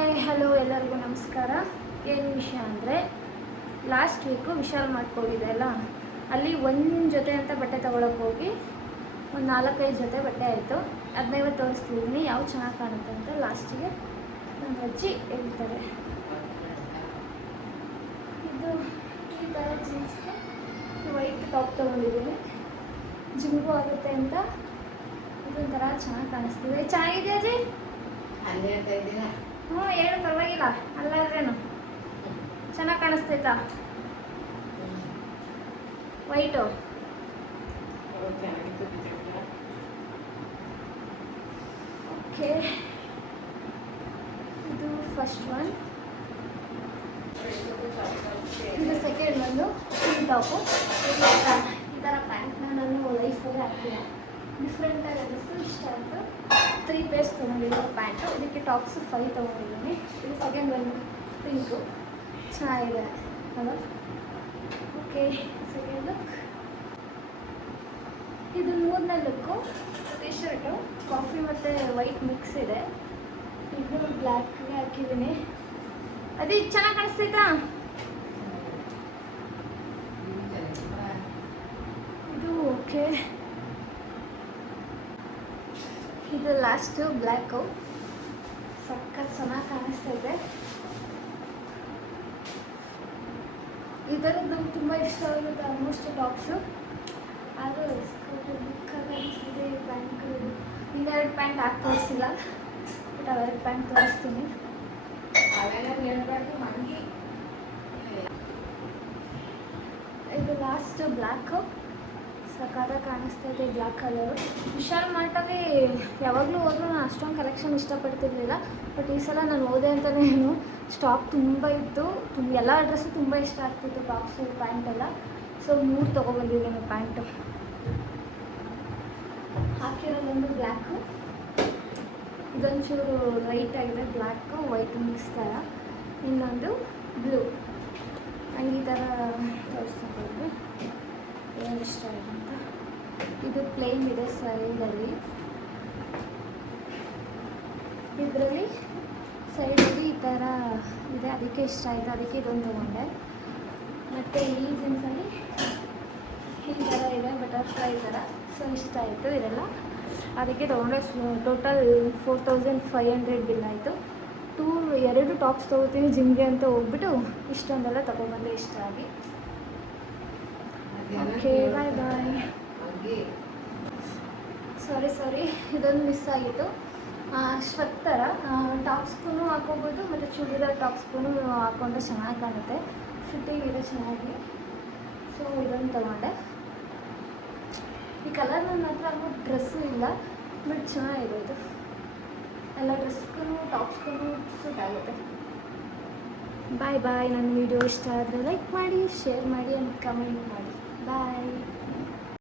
Hi hello ಎಲ್ಲರಿಗೂ ನಮಸ್ಕಾರ. ಏನು ವಿಷಯ ಅಂದರೆ, ಲಾಸ್ಟ್ ವೀಕು ವಿಶಾಲ್ ಮಾಡ್ಕೊಂಡಿದೆ ಅಲ್ಲ, ಅಲ್ಲಿ ಒಂದು ಜೊತೆ ಅಂತ ಬಟ್ಟೆ ತೊಗೊಳಕ್ಕೆ ಹೋಗಿ ಒಂದು 4-5 ಜೊತೆ ಬಟ್ಟೆ ಆಯಿತು. ಅದನ್ನ ಇವತ್ತು ತೋರಿಸ್ತಿದ್ದೀನಿ ಯಾವ ಚೆನ್ನಾಗಿ ಕಾಣುತ್ತೆ ಅಂತ. ಲಾಸ್ಟಿಗೆ ನಮ್ಮ ಅಜ್ಜಿ ಹೇಳ್ತಾರೆ. ಇದು ಈ ಥರ ಜೀನ್ಸ್ಗೆ ವೈಟ್ ಟಾಪ್ ತೊಗೊಂಡಿದ್ದೀನಿ, ಜಿಮ್ಗೂ ಆಗುತ್ತೆ ಅಂತ. ಇದೊಂಥರ ಚೆನ್ನಾಗಿ ಕಾಣಿಸ್ತಿದೆ. ಚೆನ್ನಾಗಿದೆ ಅಜ್ಜಿ? ಹ್ಞೂ, ಏನು ಪರವಾಗಿಲ್ಲ, ಅಲ್ಲಾದ್ರೇನು ಚೆನ್ನಾಗಿ ಕಾಣಿಸ್ತೈತಾ? White okay. ಇದು ಫಸ್ಟ್ ಒನ್, ಇದು ಸೆಕೆಂಡ್ ಒಂದು ಟೀ ಟಾಪು. ಈ ಥರ ಪ್ಯಾಂಟ್ನ ನಾನು ಲೈಫಲ್ಲೇ ಹಾಕ್ತೀನಿ. ಡಿಫ್ರೆಂಟಾಗಿ ಅನ್ನಿಸ್ತು, ಇಷ್ಟ ಆಯಿತು. 3 ಪೇರ್ಸ್ ತೊಗೊಂಡಿರೋ ಪ್ಯಾಂಟು. ಇದಕ್ಕೆ ಟಾಪ್ಸು 5 ತೊಗೊಂಡಿದ್ದೀನಿ. ಇದು ಸೆಕೆಂಡ್ ಒಂದು ಪಿಂಕು, ಚೆನ್ನಾಗಿದೆ ಅಲ್ಲ? Okay, second look. ಇದು 3ನೇ ಲುಕ್ಕು. ಟೀ ಶರ್ಟು ಕಾಫಿ ಮತ್ತು ವೈಟ್ ಮಿಕ್ಸ್ ಇದೆ. ಇದು ಬ್ಲ್ಯಾಕ್ಗೆ ಹಾಕಿದ್ದೀನಿ. ಅದೇ ಚೆನ್ನಾಗಿ ಕಾಣಿಸ್ತೈತಾ? ಇದು ಓಕೆ. ಇದು ಲಾಸ್ಟು ಬ್ಲ್ಯಾಕು, ಸಖತ್ ಚೆನ್ನಾಗಿ ಕಾಣಿಸ್ತಾ. ಈ ಥರದ್ದು ನಂಗೆ ತುಂಬ ಇಷ್ಟ ಆಗುತ್ತೆ ಆಲ್ಮೋಸ್ಟ್ ಟಾಪ್ಸು. ಅದು ಕಾಣಿಸ್ತಿದೆ. ಪ್ಯಾಂಟ್ಗಳು ಇನ್ನೆರಡು ಪ್ಯಾಂಟ್ ಹಾಕಿ ತೋರಿಸಿಲ್ಲ, ಬಟ್ ಅವೆರಡು ಪ್ಯಾಂಟ್ ತೋರಿಸ್ತೀನಿ. ಇದು ಲಾಸ್ಟ್ ಬ್ಲ್ಯಾಕು, ಸಖತ್ತಾಗಿ ಕಾಣಿಸ್ತಾ ಇದೆ ಬ್ಲ್ಯಾಕ್ ಕಲರು. ವಿಶಾಲ್ ಮಾರ್ಟಲ್ಲಿ ಯಾವಾಗಲೂ ಹೋದ್ರೂ ನಾನು ಅಷ್ಟೊಂದು ಕಲೆಕ್ಷನ್ ಇಷ್ಟಪಡ್ತಿರ್ಲಿಲ್ಲ, ಬಟ್ ಈ ಸಲ ನಾನು ಹೋದೆ ಅಂತಲೇ ಏನು ಸ್ಟಾಕ್ ತುಂಬ ಇತ್ತು. ಎಲ್ಲ ಡ್ರೆಸ್ಸು ತುಂಬ ಇಷ್ಟ ಆಗ್ತಿತ್ತು, ಟಾಪ್ಸು ಪ್ಯಾಂಟೆಲ್ಲ. ಸೊ 3 ತೊಗೊಬಂದಿದ್ದೀನಿ ಪ್ಯಾಂಟು. ಹಾಕಿರೋದೊಂದು ಬ್ಲ್ಯಾಕು, ಇದೊಂಚೂರು ಲೈಟ್ ಆಗಿದೆ, ಬ್ಲ್ಯಾಕು ವೈಟ್ ಮಿಕ್ಸ್ ಥರ. ಇನ್ನೊಂದು ಬ್ಲೂ. ನಂಗೆ ಈ ಥರ ತೋರಿಸ್ತಿದ್ವಿ, ಏನು ಇಷ್ಟ ಆಗಿದೆ ಅಂತ. ಇದು ಪ್ಲೇನ್ ಇದೆ ಸೈಡಲ್ಲಿ, ಇದರಲ್ಲಿ ಸೈಡಲ್ಲಿ ಈ ಥರ ಇದೆ, ಅದಕ್ಕೆ ಇಷ್ಟ ಆಯಿತು, ಅದಕ್ಕೆ ಇದೊಂದು ತೊಗೊಂಡೆ. ಮತ್ತು ಈ ಜೀನ್ಸಲ್ಲಿ ಈ ಥರ ಇದೆ, ಬಟರ್ಫ್ಲೈ ಥರ. ಸೊ ಇಷ್ಟ ಆಯಿತು ಇದೆಲ್ಲ, ಅದಕ್ಕೆ ತೊಗೊಂಡೆ. ಟೋಟಲ್ 4500 ಬಿಲ್ ಆಯಿತು. 2 ಟಾಪ್ಸ್ ತೊಗೋತೀನಿ ಜಿಮ್ಗೆ ಅಂತ ಹೋಗ್ಬಿಟ್ಟು ಇಷ್ಟೊಂದೆಲ್ಲ ತೊಗೊಂಬಂದೆ ಇಷ್ಟ ಆಗಿ. ಓಕೆ, ಬಾಯ್ ಬಾಯ್. ಸಾರಿ, ಇದೊಂದು ಮಿಸ್ ಆಗಿತ್ತು. ಶ್ವತ್ ಥರ ಟಾಪ್ಸ್ಗೂ ಹಾಕೋಬೋದು, ಮತ್ತು ಚೂಡಿದಾರ್ ಟಾಪ್ಸ್ಗೂ ಹಾಕೊಂಡ್ರೆ ಚೆನ್ನಾಗಿ ಕಾಣುತ್ತೆ, ಫಿಟ್ಟಿಂಗ್ ಇದೆ ಚೆನ್ನಾಗಿ. ಸೊ ಇದೊಂದು ತೊಗೊಂಡೆ. ಈ ಕಲರ್ ನನ್ನ ಹತ್ರ ಡ್ರೆಸ್ಸು ಇಲ್ಲ, ಬಟ್ ಚೆನ್ನಾಗಿದೆ ಇದು. ಎಲ್ಲ ಡ್ರೆಸ್ಗೂ ಟಾಪ್ಸ್ಗೂ ಸೂಟ್ ಆಗುತ್ತೆ. ಬಾಯ್ ಬಾಯ್. ನನ್ನ ವೀಡಿಯೋ ಇಷ್ಟ ಆದರೆ ಲೈಕ್ ಮಾಡಿ, ಶೇರ್ ಮಾಡಿ ಆ್ಯಂಡ್ ಕಮೆಂಟ್ ಮಾಡಿ. ಬಾಯ್.